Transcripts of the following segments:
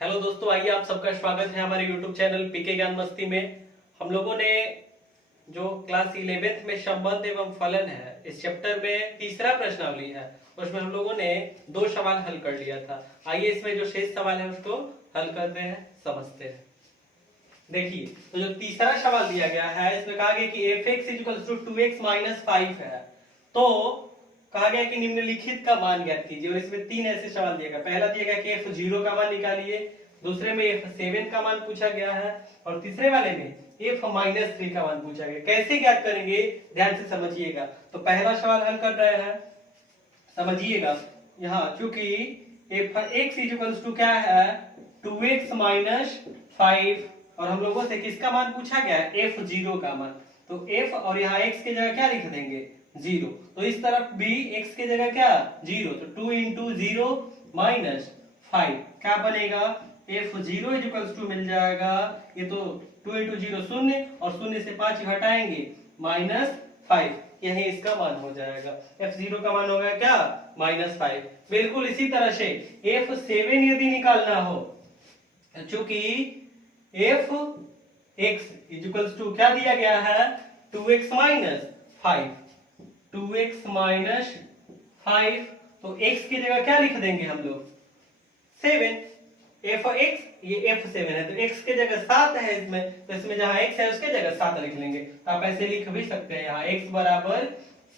Hello दोस्तों, आइए आप सबका स्वागत है हमारे YouTube चैनल पीके ज्ञान मस्ती में। हम लोगों ने जो क्लास 11th में संबंध एवं फलन है, इस चैप्टर में तीसरा प्रश्नावली है, उसमें हम लोगों ने 2 सवाल हल कर लिया था। आइए इसमें जो शेष सवाल है उसको हल करते हैं, समझते हैं। देखिए, तो जो तीसरा सवाल दिया गया है इसमें कहा गया कि f(x) 2x - 5 है। तो कहा गया कि निम्नलिखित का मान ज्ञात कीजिए, और इसमें 3 ऐसे सवाल दिया गया। पहला दिया गया कि f0 का मान निकालिए, दूसरे में f7 का मान पूछा गया है, और तीसरे वाले में f-3 का मान पूछा गया। कैसे ज्ञात करेंगे, ध्यान से समझिएगा। तो पहला सवाल हल कर रहे हैं, समझिएगा। यहाँ चूंकि f(x) क्या है 2x - 5, और हम लोगों से किसका मान पूछा गया है, f0 का मान। तो f और यहाँ x की जगह क्या लिख देंगे, 0। तो इस तरफ भी x की जगह क्या 0, तो 2 × 0 - 5 क्या बनेगा, f0 मिल जाएगा। ये तो 2 × 0 0, और 0 से 5 घटाएंगे -5, यही इसका मान हो जाएगा। f0 का मान होगा क्या -5। बिल्कुल इसी तरह से f7 यदि निकालना हो, चूंकि f(x) क्या दिया गया है 2x - 5, 2x - 5, तो x की जगह क्या लिख देंगे हम लोग 7। f(x) ये f7 है, तो x की जगह 7 है इसमें, तो इसमें जहां x है उसके जगह 7 लिख लेंगे। तो आप ऐसे लिख भी सकते हैं, यहाँ x बराबर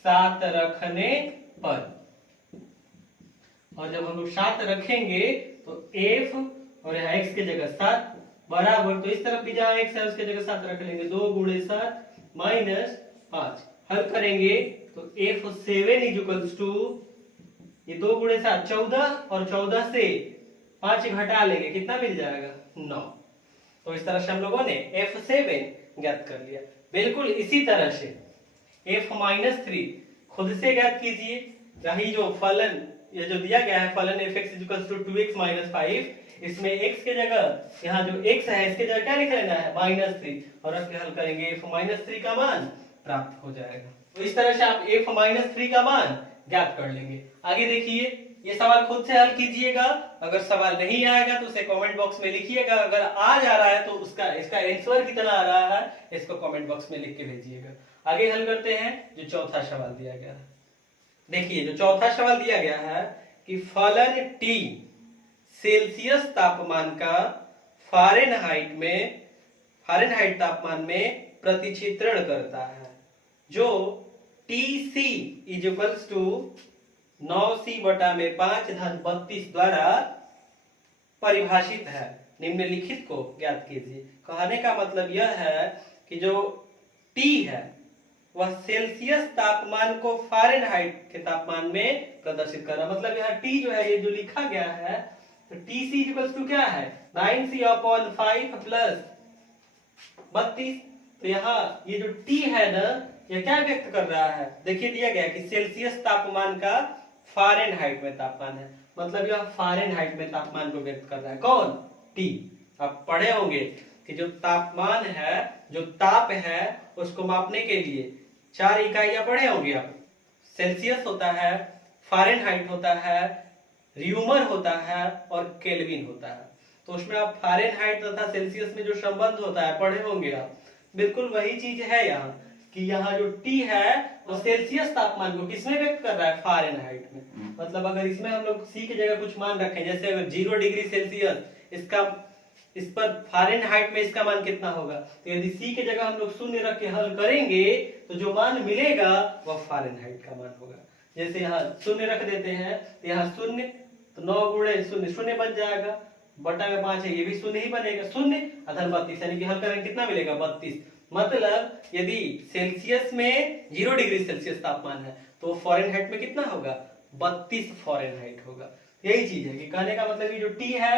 7 रखने पर, और जब हम लोग 7 रखेंगे तो f और यहाँ x की जगह 7 बराबर, तो इस तरफ भी जहां x है उसकी जगह 7 रख लेंगे, 2 × 7 - 5। हल करेंगे तो f7 ये 2 × 7 14, और 14 से 5 घटा लेंगे, कितना मिल जाएगा 9। तो इस तरह से हम लोगों ने f7 ज्ञात कर लिया। बिल्कुल इसी तरह से f-3 खुद से ज्ञात कीजिए। यही जो फलन, ये जो दिया गया है फलन f(x) 2x - 5, इसमें x की जगह यहाँ जो x है इसके जगह क्या लिख लेना है -3, और रख के हल करेंगे f-3 का मान प्राप्त हो जाएगा। तो इस तरह से आप f-3 का मान ज्ञात कर लेंगे। आगे देखिए, ये सवाल खुद से हल कीजिएगा। अगर सवाल नहीं आएगा तो उसे कमेंट बॉक्स में लिखिएगा, अगर आ जा रहा है तो इसका आंसर कितना आ रहा है इसको कमेंट बॉक्स में लिख के भेजिएगा। आगे हल करते हैं जो चौथा सवाल दिया गया है। देखिए, जो चौथा सवाल दिया गया है कि फलन t सेल्सियस तापमान का फारेनहाइट तापमान में प्रतिचित्रण करता है, जो Tc = 9c/5 - 32 द्वारा परिभाषित है। निम्नलिखित को ज्ञात कीजिए। कहने का मतलब यह है कि जो T है वह सेल्सियस तापमान को फारेनहाइट के तापमान में प्रदर्शित कर रहा है। मतलब यहाँ T जो है, ये जो लिखा गया है, तो Tc = क्या है 9c/5 + 32। तो यहाँ ये जो T है ना, ये क्या व्यक्त कर रहा है, देखिए दिया गया कि सेल्सियस तापमान का फारेनहाइट में तापमान है, मतलब यह फारेनहाइट में तापमान को व्यक्त कर रहा है। कौन, T। आप पढ़े होंगे कि जो तापमान है, जो ताप है, उसको मापने के लिए 4 इकाइयां पढ़े होंगे आप। सेल्सियस होता है, फारेनहाइट होता है, र्यूमर होता है, और केल्विन होता है। तो उसमें आप फारेनहाइट तथा सेल्सियस में जो संबंध होता है पढ़े होंगे आप। बिल्कुल वही चीज है यहाँ, कि यहाँ जो T है वो सेल्सियस तापमान को किसमें व्यक्त कर रहा है, फारेनहाइट में। मतलब अगर इसमें हम लोग C की जगह कुछ मान रखें, जैसे अगर 0 डिग्री सेल्सियस, इस पर फारेनहाइट में इसका मान कितना होगा, तो यदि C की जगह हम लोग 0 रख के हल करेंगे तो जो मान मिलेगा वह फारेनहाइट का मान होगा। जैसे यहाँ 0 रख देते हैं, तो यहाँ 0, तो 9 × 0 0 बन जाएगा, बटा में 5 है, ये भी 0 ही बनेगा, 0 अधर 32, यानी कि हल करेंगे कितना मिलेगा 32। मतलब यदि सेल्सियस में 0 डिग्री सेल्सियस तापमान है तो फारेनहाइट में कितना होगा 32 फारेनहाइट होगा। यही चीज है कि कहने का मतलब ये जो T है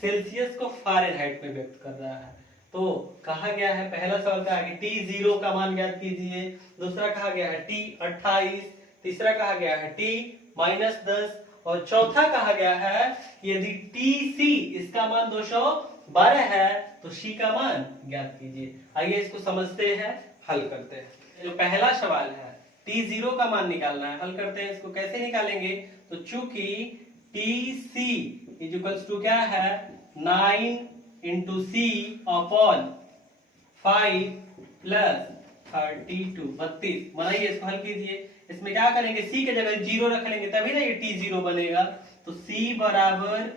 सेल्सियस को फारेनहाइट में व्यक्त कर रहा है। तो कहा गया है, पहला सवाल कहा कि T0 का मान ज्ञात कीजिए, दूसरा कहा गया है T28, तीसरा कहा गया है T-10, और चौथा कहा गया है यदि Tc इसका मान 212 है तो C का मान ज्ञात कीजिए। आइए इसको समझते हैं, हल करते हैं। जो पहला सवाल है T0 का मान निकालना है, हल करते हैं। इसको कैसे निकालेंगे, तो चूंकि Tc = क्या है 9 इंटू सी अपॉन 5 प्लस 32 32। बनाइए इसको, हल कीजिए। इसमें क्या करेंगे, सी के जगह 0 रख लेंगे तभी ना ये टी 0 बनेगा। तो सी बराबर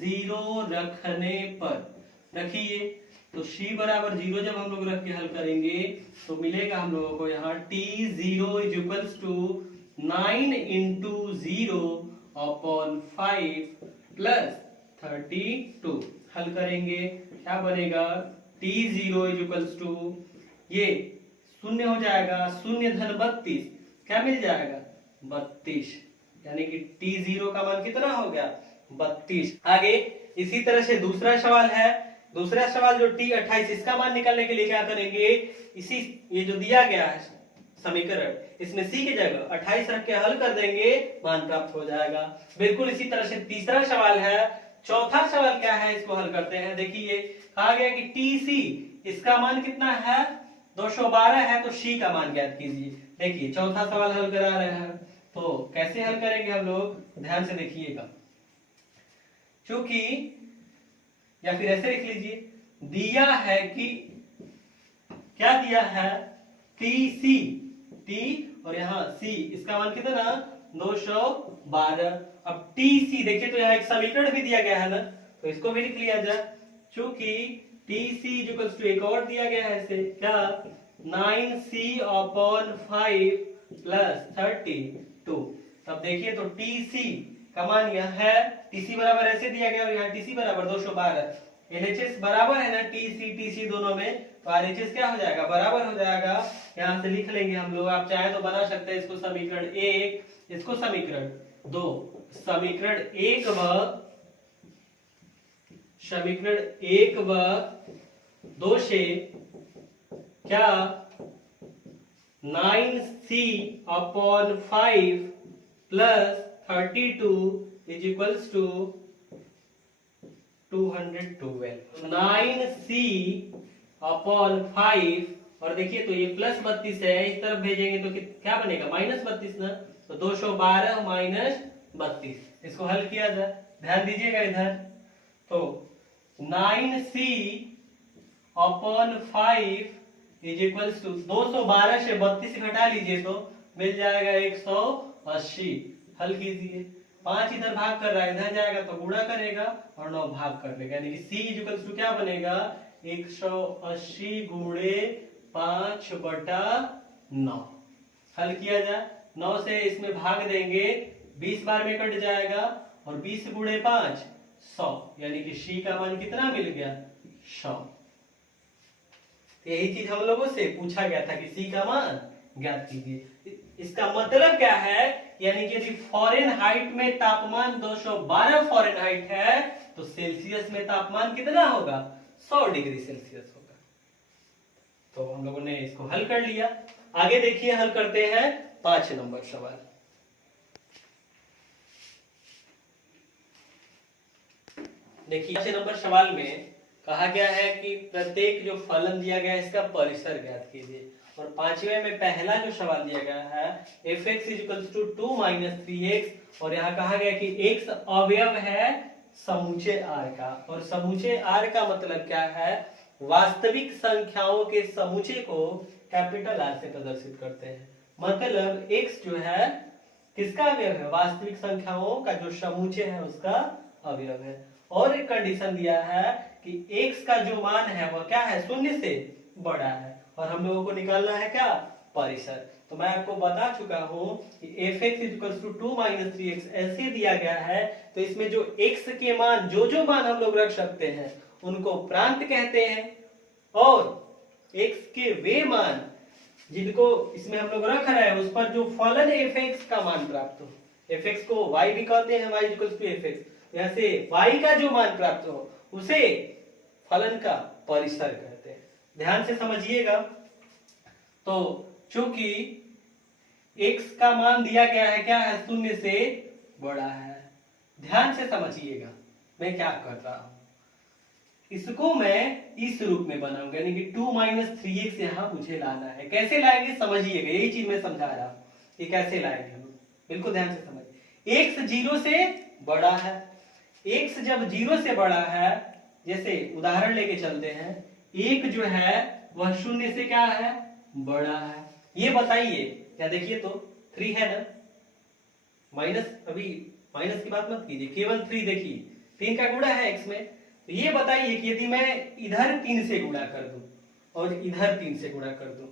0 रखने पर रखिए, तो सी बराबर 0 जब हम लोग रख के हल करेंगे तो मिलेगा हम लोगों को यहाँ t0 is equals to 9 into 0 upon 5 plus 32। हल करेंगे क्या बनेगा, t0 इज इक्वल्स टू ये शून्य हो जाएगा, शून्य धन 32, क्या मिल जाएगा 32, यानी कि t0 का मान कितना हो गया 32। आगे इसी तरह से दूसरा सवाल है। दूसरा सवाल जो t28, इसका मान निकालने के लिए क्या करेंगे, इसी ये जो दिया गया है समीकरण, इसमें c की जगह 28 रख के हल कर देंगे, मान प्राप्त हो जाएगा। बिल्कुल इसी तरह से तीसरा सवाल है। चौथा सवाल क्या है, इसको हल करते हैं। देखिए कहा गया कि tc, इसका मान कितना है 212 है, तो c का मान ज्ञात कीजिए। देखिए चौथा सवाल हल करा रहे हैं, तो कैसे हल करेंगे हम लोग, ध्यान से देखिएगा। चूंकि या फिर ऐसे लिख लीजिए, दिया है कि क्या दिया है TC, T और यहाँ C, इसका मान कितना 212। अब TC देखिए तो यहाँ एक समीकरण भी दिया गया है ना, तो इसको भी लिख लिया जाए। चूंकि TC इक्वल्स टू एक और दिया गया है, इसे क्या 9C अपॉन 5 प्लस 32। तब देखिए तो TC का मान यह है, TC बराबर ऐसे दिया गया और यहाँ TC बराबर 212। LHS बराबर है ना TC दोनों में, तो RHS क्या हो जाएगा बराबर हो जाएगा। यहाँ से लिख लेंगे हम लोग, आप चाहे तो बना सकते हैं इसको समीकरण 1, इसको समीकरण 2। समीकरण 1 व 2 से क्या 9C upon 5 plus 32 is equals to 212। 9C upon 5, और देखिए तो ये प्लस 32 है, इस तरफ भेजेंगे तो क्या बनेगा माइनस 32 ना, तो 212 माइनस 32। इसको हल किया जाए, ध्यान दीजिएगा इधर। तो 9C upon 5 is equals to 212 से 32 घटा लीजिए तो मिल जाएगा 180। हल कीजिए, 5 इधर भाग कर रहा है, इधर जाएगा तो गुणा करेगा और 9 भाग कर देगा, यानी कि C इज इक्वल्स टू क्या बनेगा 180 गुणे 5/9। हल किया जाए, 9 से इसमें भाग देंगे, 20 बार में कट जाएगा, और 20 गुणे 5 100, यानी कि C का मान कितना मिल गया 100। यही चीज हम लोगों से पूछा गया था कि C का मान ज्ञात कीजिए। इसका मतलब क्या है, यानी कि यदि फॉरेनहाइट में तापमान 212 फॉरेनहाइट है, तो सेल्सियस में तापमान कितना होगा 100 डिग्री सेल्सियस होगा। तो हम लोगों ने इसको हल कर लिया। आगे देखिए, हल करते हैं 5 नंबर सवाल। देखिए 5 नंबर सवाल में कहा गया है कि प्रत्येक जो फलन दिया गया है इसका परिसर ज्ञात कीजिए। और 5वें में पहला जो सवाल दिया गया है f(x) = 2 - 3x, और यहाँ कहा गया कि x अवयव है समूचे r का, और समूचे r का मतलब क्या है, वास्तविक संख्याओं के समूचे को कैपिटल R से प्रदर्शित करते हैं। मतलब x जो है किसका अवयव है, वास्तविक संख्याओं का जो समूचे है उसका अवयव है। और एक कंडीशन दिया है कि x का जो मान है वह क्या है, शून्य से बड़ा है, और हम लोगों को निकालना है क्या, परिसर। तो मैं आपको बता चुका हूं कि f(x) = 2 - 3x ऐसे दिया गया है, तो इसमें जो x के मान जो मान हम लोग रख सकते हैं उनको प्रांत कहते हैं, और x के वे मान जिनको इसमें हम लोग रख रहे हैं उस पर जो फलन f(x) का मान प्राप्त हो, f(x) को y भी कहते हैं, y = f(x), यहाँ से y का जो मान प्राप्त हो उसे फलन का परिसर कहते हैं। ध्यान से समझिएगा। तो चूंकि x का मान दिया गया है क्या है, शून्य से बड़ा है। ध्यान से समझिएगा मैं क्या कर रहा हूं, इसको मैं इस रूप में बनाऊंगा, यानी कि 2 - 3x यहाँ मुझे लाना है। कैसे लाएंगे समझिएगा, यही चीज मैं समझा रहा हूं कि कैसे लाएंगे हम, बिल्कुल ध्यान से समझिए। x 0 से बड़ा है, x जब 0 से बड़ा है जैसे उदाहरण लेके चलते हैं, एक जो है वह शून्य से क्या है, बड़ा है। ये बताइए, क्या देखिए तो 3 है ना, माइनस, अभी माइनस की बात मत कीजिए, केवल 3 देखिए, 3 का गुणा है x में। तो ये बताइए कि यदि मैं इधर 3 से गुणा कर दूं और इधर 3 से गुणा कर दूं,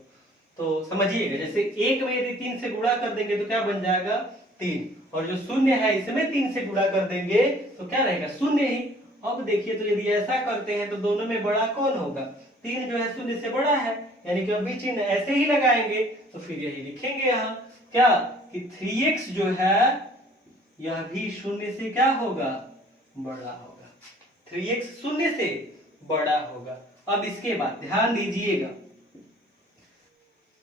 तो समझिएगा, जैसे एक में यदि 3 से गुणा कर देंगे तो क्या बन जाएगा, 3, और जो शून्य है इसमें 3 से गुणा कर देंगे तो क्या रहेगा, शून्य ही। अब देखिए, तो यदि ऐसा करते हैं तो दोनों में बड़ा कौन होगा, 3 जो है शून्य से बड़ा है, यानी कि अभी चिन्ह ऐसे ही लगाएंगे, तो फिर यही लिखेंगे यहाँ क्या, कि 3x जो है यह भी शून्य से क्या होगा, बड़ा होगा। 3x शून्य से बड़ा होगा। अब इसके बाद ध्यान दीजिएगा,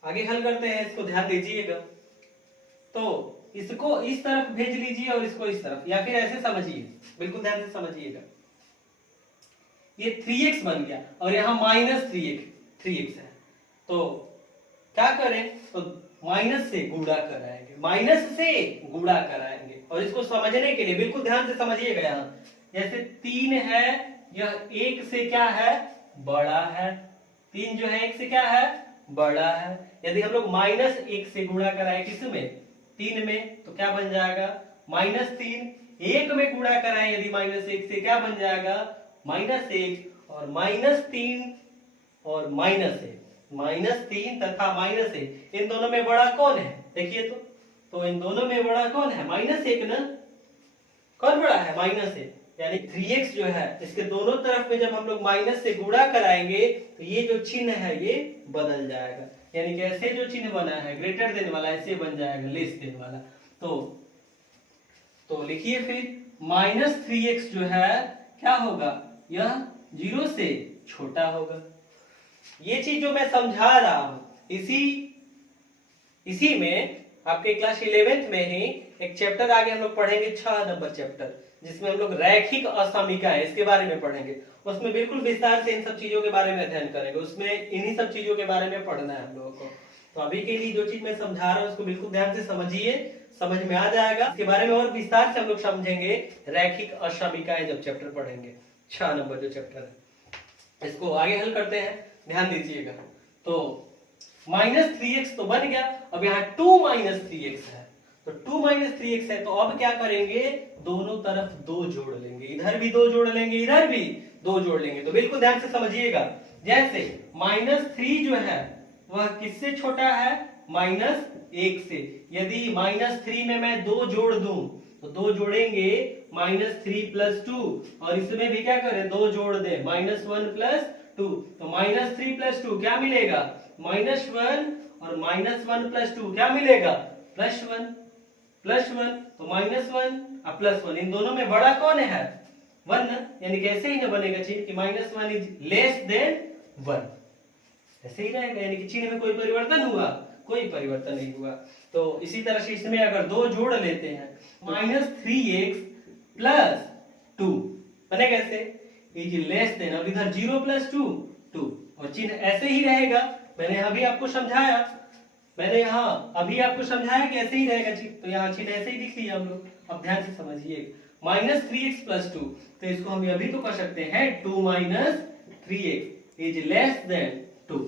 आगे हल करते हैं, इसको ध्यान दीजिएगा। तो इसको इस तरफ भेज लीजिए और इसको इस तरफ, या फिर ऐसे समझिए, बिल्कुल ध्यान से समझिएगा। ये 3x बन गया और यहाँ माइनस 3x है, तो क्या करें, तो माइनस से गुणा कराएंगे, माइनस से गुणा कराएंगे। और इसको समझने के लिए बिल्कुल ध्यान से समझिएगा, यहाँ जैसे 3 है, यह 1 से क्या है, बड़ा है। 3 जो है 1 से क्या है, बड़ा है। यदि हम लोग माइनस 1 से गुणा कराएं किसमें, 3 में, तो क्या बन जाएगा, -3। 1 में गुणा कराएं यदि -1 से, क्या बन जाएगा, -1, और -3 और -1, -3 तथा -1, इन दोनों में बड़ा कौन है, देखिए तो इन दोनों में बड़ा कौन है, -1 ना, कौन बड़ा है, -1, यानी 3x जो है इसके दोनों तरफ में जब हम लोग माइनस से गुणा कराएंगे तो ये जो चिन्ह है ये बदल जाएगा, यानी कि ऐसे जो चिन्ह बना है ग्रेटर देन वाला ऐसे बन जाएगा लेस देन वाला। तो लिखिए फिर -3x जो है क्या होगा, यह 0 से छोटा होगा। ये चीज जो मैं समझा रहा हूं, इसी में आपके क्लास 11th में ही एक चैप्टर आगे हम लोग पढ़ेंगे, 6 नंबर चैप्टर, जिसमें हम लोग रैखिक असमीकाएं इसके बारे में पढ़ेंगे। उसमें बिल्कुल विस्तार से इन सब चीजों के बारे में अध्ययन करेंगे, उसमें इन्हीं सब चीजों के बारे में पढ़ना है हम लोगों को। तो अभी के लिए जो चीज मैं समझा रहा हूँ उसको बिल्कुल ध्यान से समझिए, समझ में आ जाएगा। इसके बारे में और विस्तार से हम लोग समझेंगे रैखिक असमीकाएं जब चैप्टर पढ़ेंगे, 6 नंबर जो चैप्टर है। इसको आगे हल करते हैं, ध्यान दीजिएगा। तो -3x तो बन गया, अब यहाँ 2 - 3x है, तो 2 - 3x है, तो अब क्या करेंगे, दोनों तरफ 2 जोड़ लेंगे, इधर भी 2 जोड़ लेंगे, इधर भी 2 जोड़ लेंगे। तो बिल्कुल ध्यान से समझिएगा, जैसे -3 जो है वह किससे छोटा है, -1 से। यदि -3 में मैं 2 जोड़ दूं तो 2 जोड़ेंगे -3 + 2, और इसमें भी क्या करें, 2 जोड़ दें -1 + 2, तो -3 + 2 क्या मिलेगा, -1, और -1 + 2 क्या मिलेगा, +1, तो -1 और +1, इन दोनों में बड़ा कौन है, 1, यानी कि ऐसे ही ना बनेगा चिन्ह कि -1 इज लेस देन 1, ऐसे ही रहेगा, यानी कि चिन्ह में कोई परिवर्तन हुआ, कोई परिवर्तन नहीं हुआ। तो इसी तरह से इसमें अगर 2 जोड़ लेते हैं, -3x + 2 बनेगा ऐसे, इज लेस देन, अब इधर 0 + 2 2, और चिन्ह ऐसे ही रहेगा। मैंने अभी आपको समझाया, मैंने यहाँ अभी आपको समझाया कि ऐसे ही रहेगा चिन्ह, तो यहाँ चिन्ह ऐसे ही लिख लिया हम लोग। अब ध्यान से समझिए, -3x + 2, तो इसको हम अभी तो कर सकते हैं 2 - 3x इज लेस देन 2,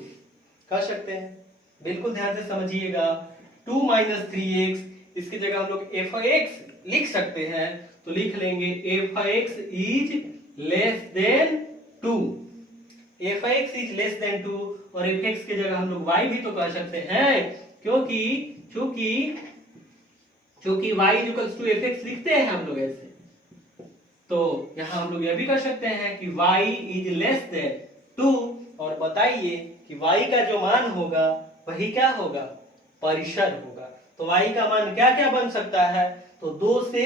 कर सकते हैं, बिल्कुल ध्यान से समझिएगा। 2 - 3x, इसकी जगह हम लोग f(x) लिख सकते हैं, तो लिख लेंगे f(x) is less than 2, f(x) is less than 2, और f(x) की जगह हम लोग y भी तो कर सकते हैं, क्योंकि y = f(x) लिखते हैं हम लोग ऐसे, तो यहां हम लोग यह भी कर सकते हैं कि y इज लेस देन 2, और बताइए कि y का जो मान होगा वही क्या होगा, परिसर होगा। तो y का मान क्या क्या बन सकता है, तो 2 से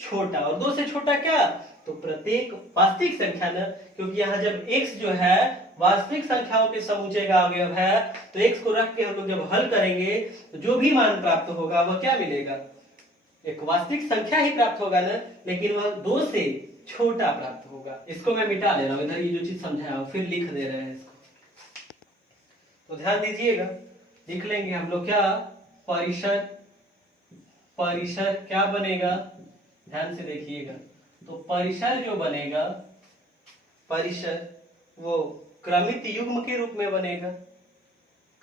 छोटा, और 2 से छोटा क्या, तो प्रत्येक वास्तविक संख्या न, क्योंकि यहाँ जब x जो है वास्तविक संख्याओं के समुच्चय का अवयव है, तो x को रख के हम लोग जब हल करेंगे तो जो भी मान प्राप्त होगा वह क्या मिलेगा, एक वास्तविक संख्या ही प्राप्त होगा ना, लेकिन वह 2 से छोटा प्राप्त होगा। इसको मैं मिटा दे रहा हूं, इधर ये जो चीज समझाया फिर लिख दे रहे हैं इसको, तो ध्यान दीजिएगा। लिख लेंगे हम लोग क्या, परिसर क्या बनेगा, ध्यान से देखिएगा। तो परिसर जो बनेगा परिसर वो क्रमित युग्म के रूप में बनेगा।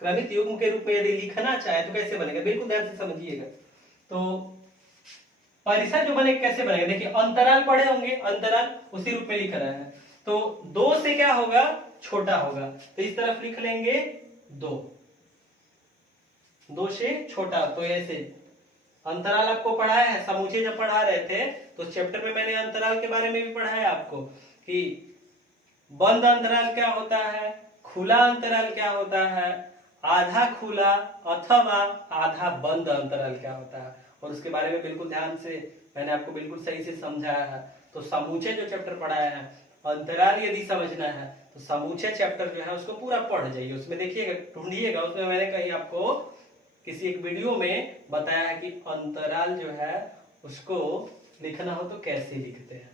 क्रमित युग्म के रूप में यदि लिखना चाहे तो कैसे बनेगा, बिल्कुल ध्यान से समझिएगा। तो परिसर जो बनेगा कैसे बनेगा, देखिए अंतराल पढ़े होंगे, अंतराल उसी रूप में लिख रहा है। तो 2 से क्या होगा, छोटा होगा, तो इस तरफ लिख लेंगे 2 से छोटा। तो ऐसे अंतराल आपको पढ़ाया है, समूचे जब पढ़ा रहे थे तो चैप्टर में मैंने अंतराल के बारे में भी पढ़ाया आपको कि बंद अंतराल क्या होता है, खुला अंतराल क्या होता है, आधा खुला अथवा आधा बंद अंतराल क्या होता है, और उसके बारे में बिल्कुल ध्यान से मैंने आपको बिल्कुल सही से समझाया है। तो समूचे जो चैप्टर पढ़ाया है, अंतराल यदि समझना है तो समूचे चैप्टर जो है उसको पूरा पढ़ जाइए, उसमें देखिएगा, ढूंढिएगा, उसमें मैंने कहीं आपको किसी एक वीडियो में बताया है कि अंतराल जो है उसको लिखना हो तो कैसे लिखते हैं।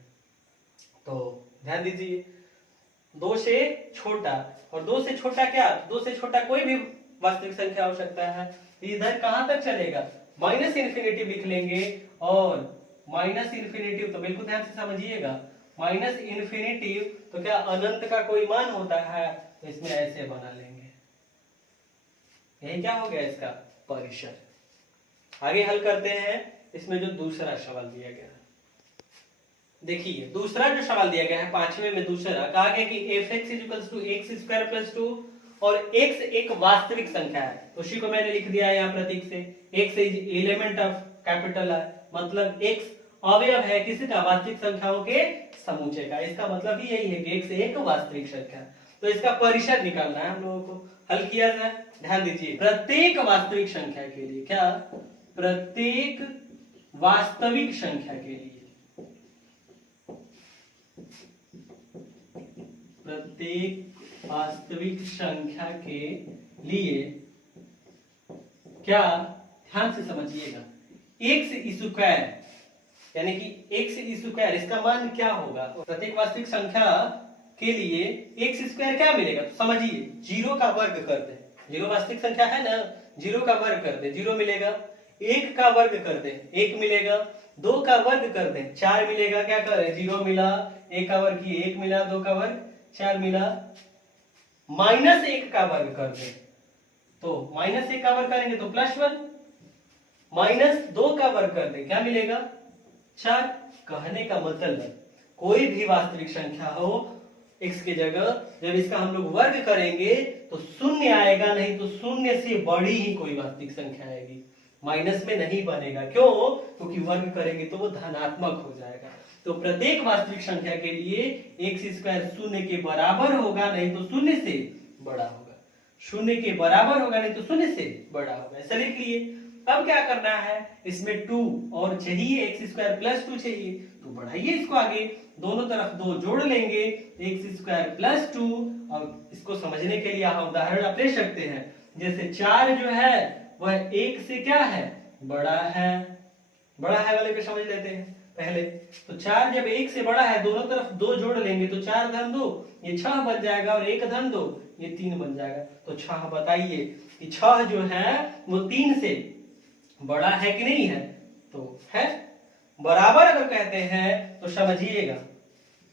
तो ध्यान दीजिए, 2 से छोटा, और 2 से छोटा क्या, 2 से छोटा कोई भी वास्तविक संख्या हो सकता है। इधर कहां तक चलेगा, माइनस इन्फिनिटिव लिख लेंगे, और माइनस इन्फिनिटिव तो बिल्कुल ध्यान से समझिएगा, माइनस इन्फिनिटिव तो क्या अनंत का कोई मान होता है, तो इसमें ऐसे बना लेंगे। यही क्या हो गया इसका परिसर। आगे हल करते हैं इसमें जो दूसरा सवाल दिया गया है। देखिए दूसरा जो सवाल दिया गया है 5वें में, दूसरा कहा गया कि fx = x² + 2 और x एक वास्तविक संख्या है, उसी को मैंने लिख दिया है यहाँ प्रतीक से। x is element of capital है, मतलब x अवयव है किसका, वास्तविक संख्याओं के समूचे का। इसका मतलब ही यही है कि x एक वास्तविक संख्या। तो इसका परिसर निकालना है हम लोगों को। हल किया जाए, ध्यान दीजिए, प्रत्येक वास्तविक संख्या के लिए, क्या, प्रत्येक वास्तविक संख्या के लिए, प्रत्येक वास्तविक संख्या के लिए क्या, ध्यान से समझिएगा, x² यानी कि x², इसका मान क्या होगा, प्रत्येक वास्तविक संख्या के लिए x² क्या मिलेगा, तो समझिए 0 का वर्ग कर दे, 0 वास्तविक संख्या है ना, 0 का वर्ग कर दे 0 मिलेगा, 1 का वर्ग कर दे 1 मिलेगा, 2 का वर्ग कर दे 4 मिलेगा, क्या कर रहे, 0 मिला, 1 का वर्ग किए 1 मिला, 2 का वर्ग 4 मिला, -1 का वर्ग कर दे, तो -1 का वर्ग करेंगे तो +1, -2 का वर्ग कर दे क्या मिलेगा, 4। कहने का मतलब कोई भी वास्तविक संख्या हो x के जगह, जब इसका हम लोग वर्ग करेंगे तो 0 आएगा, नहीं तो 0 से बड़ी ही कोई वास्तविक संख्या आएगी, माइनस में नहीं बनेगा। क्यों, क्योंकि वर्ग करेंगे तो वो धनात्मक हो जाएगा। तो प्रत्येक वास्तविक संख्या के लिए x² 0 के बराबर होगा, नहीं तो 0 से बड़ा होगा, 0 के बराबर होगा नहीं तो 0 से बड़ा होगा, ऐसा लिख लिए। अब क्या करना है, इसमें 2 और चाहिए, x² + 2 चाहिए, तो बढ़ाइए इसको आगे, दोनों तरफ 2 जोड़ लेंगे, x² + 2, और इसको समझने के लिए आप उदाहरण आप ले सकते हैं, जैसे 4 जो है वह 1 से क्या है, बड़ा है, बड़ा है वाले पे समझ लेते हैं पहले। तो 4 जब 1 से बड़ा है, दोनों तरफ 2 जोड़ लेंगे, तो 4 धन 2 ये 6 बन जाएगा, और 1 धन 2 ये 3 बन जाएगा। तो 6 बताइए कि 6 जो है वो 3 से बड़ा है कि नहीं है, तो है। बराबर अगर कहते हैं तो समझिएगा,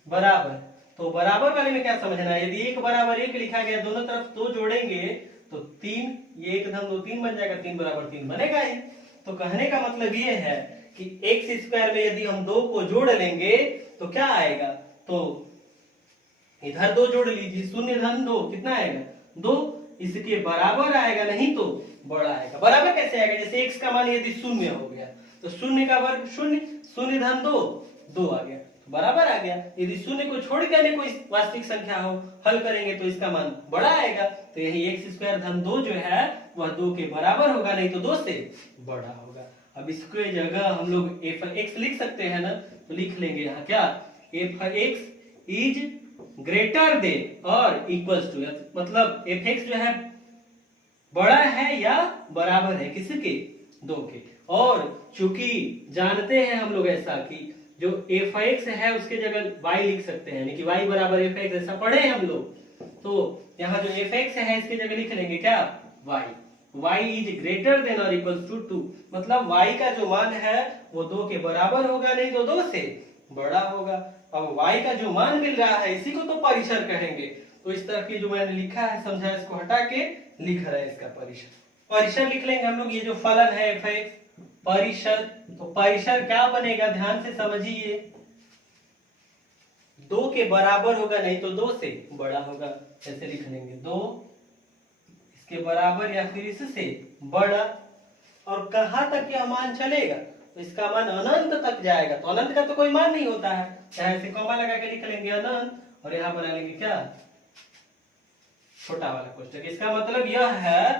बराबर, तो बराबर वाले में क्या समझना है, यदि 1 बराबर 1 लिखा गया, दोनों तरफ 2 जोड़ेंगे तो 3, ये 1 धन 2 3 बन जाएगा, 3 बराबर 3 बनेगा ही। तो कहने का मतलब ये है कि x² में यदि हम 2 को जोड़ लेंगे तो क्या आएगा, तो इधर 2 जोड़ लीजिए, 0 धन 2 कितना आएगा, 2, इसके बराबर आएगा, नहीं तो बड़ा आएगा। बराबर कैसे आएगा, जैसे x का मान यदि 0 हो गया तो 0 का वर्ग 0, 0 धन 2 2 आ गया, तो बराबर आ गया। यदि 0 को छोड़ के अन्य कोई वास्तविक संख्या हो, हल करेंगे तो इसका मान बड़ा आएगा, तो यही x² धन 2 जो है वह 2 के बराबर होगा, नहीं तो 2 से बड़ा होगा। अब इसके जगह हम लोग f(x) लिख सकते हैं ना, तो लिख लेंगे यहाँ क्या, f(x) इज ग्रेटर देन और इक्वल्स टू, मतलब f(x) जो है बड़ा है या बराबर है किसके, 2 के। और चूंकि जानते हैं हम लोग ऐसा कि जो f(x) है उसके जगह y लिख सकते हैं, यानी कि y बराबर f(x), ऐसा पढ़े हम लोग। तो यहाँ जो f(x) है इसके जगह लिख लेंगे क्या, y इज ग्रेटर देन और इक्वल्स टू 2, मतलब y का जो मान है वो 2 के बराबर होगा, नहीं तो 2 से बड़ा होगा। अब y का जो मान मिल रहा है इसी को तो परिसर कहेंगे। तो इस तरह की जो मैंने लिखा है समझा, इसको हटा के लिख रहा है इसका परिसर। परिसर लिख लेंगे हम लोग। ये जो फलन है f(x) परिसर, तो परिसर क्या बनेगा ध्यान से समझिए, 2 के बराबर होगा, नहीं तो 2 से बड़ा होगा। ऐसे लिख लेंगे 2 इसके बराबर या फिर इससे बड़ा। और कहां तक यह मान चलेगा, तो इसका मान अनंत तक जाएगा। तो अनंत का तो कोई मान नहीं होता है, चाहे ऐसे कॉमा लगा के लिख लेंगे अनंत, और यहां बना लेंगे क्या, छोटा वाला कोष्टक। इसका मतलब यह है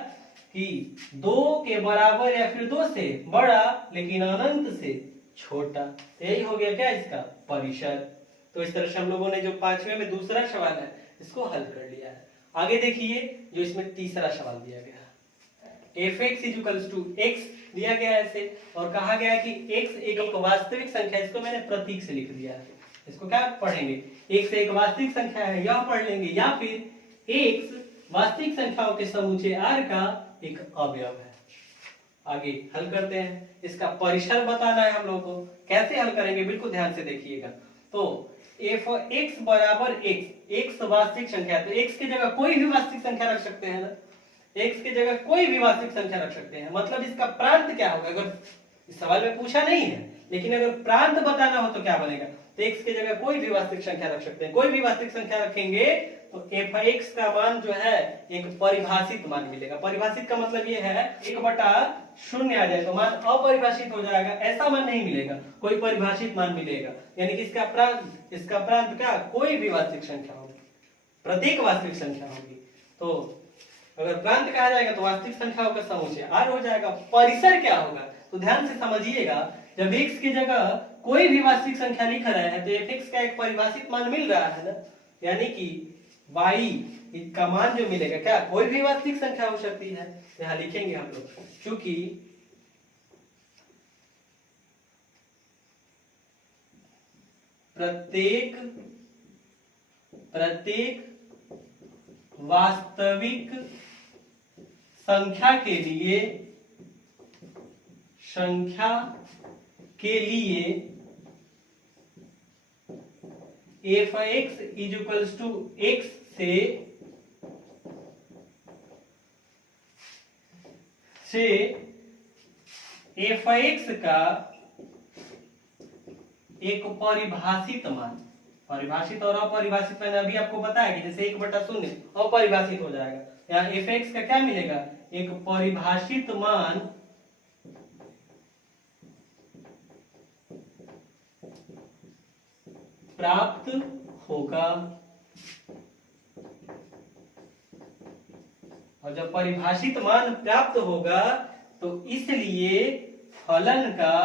कि 2 के बराबर या फिर 2 से बड़ा लेकिन अनंत से छोटा। तो यही हो गया क्या इसका परिसर। तो इस तरह से हम लोगों ने जो 5वें में दूसरा सवाल है इसको हल कर लिया है। आगे देखिए जो इसमें तीसरा सवाल दिया गया है, f(x) = x दिया गया है ऐसे, और कहा गया है कि x एक वास्तविक संख्या, इसको मैंने प्रतीक से लिख दिया है। इसको क्या पढ़ेंगे, x एक वास्तविक संख्या है यह पढ़ लेंगे, या फिर x वास्तविक संख्याओं के समूचे r का एक अवयव है। आगे हल करते हैं। इसका परिसर बताना है हम लोगों को। कैसे हल करेंगे बिल्कुल ध्यान से देखिएगा। तो f(x) = x वास्तविक संख्या है, तो x की जगह कोई भी वास्तविक संख्या रख सकते हैं ना, x की जगह कोई भी वास्तविक संख्या रख सकते हैं। मतलब इसका प्रांत क्या होगा, अगर इस सवाल में पूछा नहीं है लेकिन अगर प्रांत बताना हो तो क्या बनेगा, तो x की जगह कोई भी वास्तविक संख्या रख सकते हैं। कोई भी वास्तविक संख्या रखेंगे तो f(x) का मान जो है एक परिभाषित मान मिलेगा। परिभाषित का मतलब ये है 1/0 आ जाए तो मान अपरिभाषित हो जाएगा, ऐसा मान नहीं मिलेगा, कोई परिभाषित मान मिलेगा। यानी कि इसका प्रांत क्या, कोई भी वास्तविक संख्या होगी, प्रत्येक वास्तविक संख्या होगी। तो अगर प्रांत कहा जाएगा तो वास्तविक संख्याओं का समूचय r हो जाएगा। परिसर क्या होगा, तो ध्यान से समझिएगा, जब x की जगह कोई भी वास्तविक संख्या लिख रहे हैं तो f(x) का एक परिभाषित मान मिल रहा है ना, यानी कि y का मान जो मिलेगा क्या, कोई भी वास्तविक संख्या हो सकती है। यहां लिखेंगे हम लोग, क्योंकि प्रत्येक वास्तविक संख्या के लिए f(x) = x से f(x) का एक परिभाषित मान, परिभाषित और अपरिभाषित मैंने अभी आपको बताया कि जैसे 1/0 अपरिभाषित हो जाएगा, यहाँ f(x) का क्या मिलेगा, एक परिभाषित मान प्राप्त होगा। और जब परिभाषित मान प्राप्त होगा तो इसलिए फलन का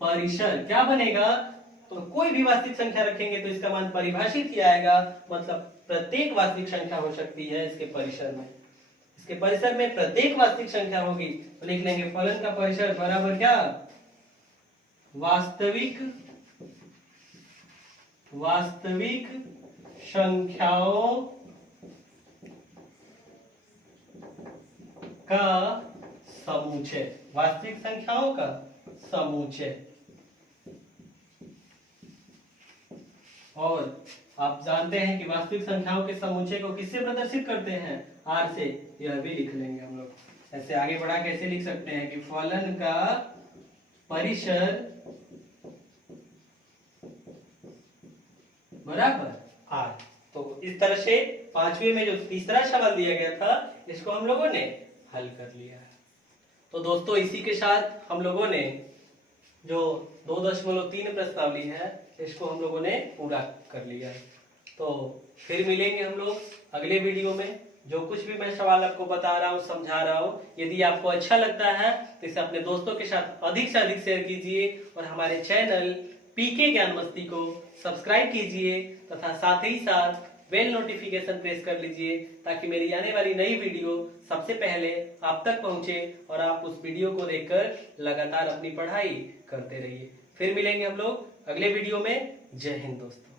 परिसर क्या बनेगा, तो कोई भी वास्तविक संख्या रखेंगे तो इसका मान परिभाषित ही आएगा, मतलब प्रत्येक वास्तविक संख्या हो सकती है इसके परिसर में। इसके परिसर में प्रत्येक वास्तविक संख्या होगी तो लिख लेंगे फलन का परिसर बराबर क्या, वास्तविक संख्याओं का समूचय, वास्तविक संख्याओं का समूचय। और आप जानते हैं कि वास्तविक संख्याओं के समूचय को किससे प्रदर्शित करते हैं, r से, यह भी लिख लेंगे हम लोग। ऐसे आगे बढ़ा कैसे लिख सकते हैं कि फलन का परिसर बराबर r। तो इस तरह से 5वें में जो तीसरा सवाल दिया गया था इसको हम लोगों ने हल कर लिया है। तो दोस्तों इसी के साथ हम लोगों ने जो 2.3 प्रश्नावली है इसको हम लोगों ने पूरा कर लिया है। तो फिर मिलेंगे हम लोग अगले वीडियो में। जो कुछ भी मैं सवाल आपको बता रहा हूँ, समझा रहा हूँ, यदि आपको अच्छा लगता है तो इसे अपने दोस्तों के साथ अधिक से अधिक शेयर कीजिए और हमारे चैनल पीके ज्ञान मस्ती को सब्सक्राइब कीजिए तथा साथ ही साथ बेल नोटिफिकेशन प्रेस कर लीजिए ताकि मेरी आने वाली नई वीडियो सबसे पहले आप तक पहुंचे और आप उस वीडियो को देखकर लगातार अपनी पढ़ाई करते रहिए। फिर मिलेंगे हम लोग अगले वीडियो में। जय हिंद दोस्तों।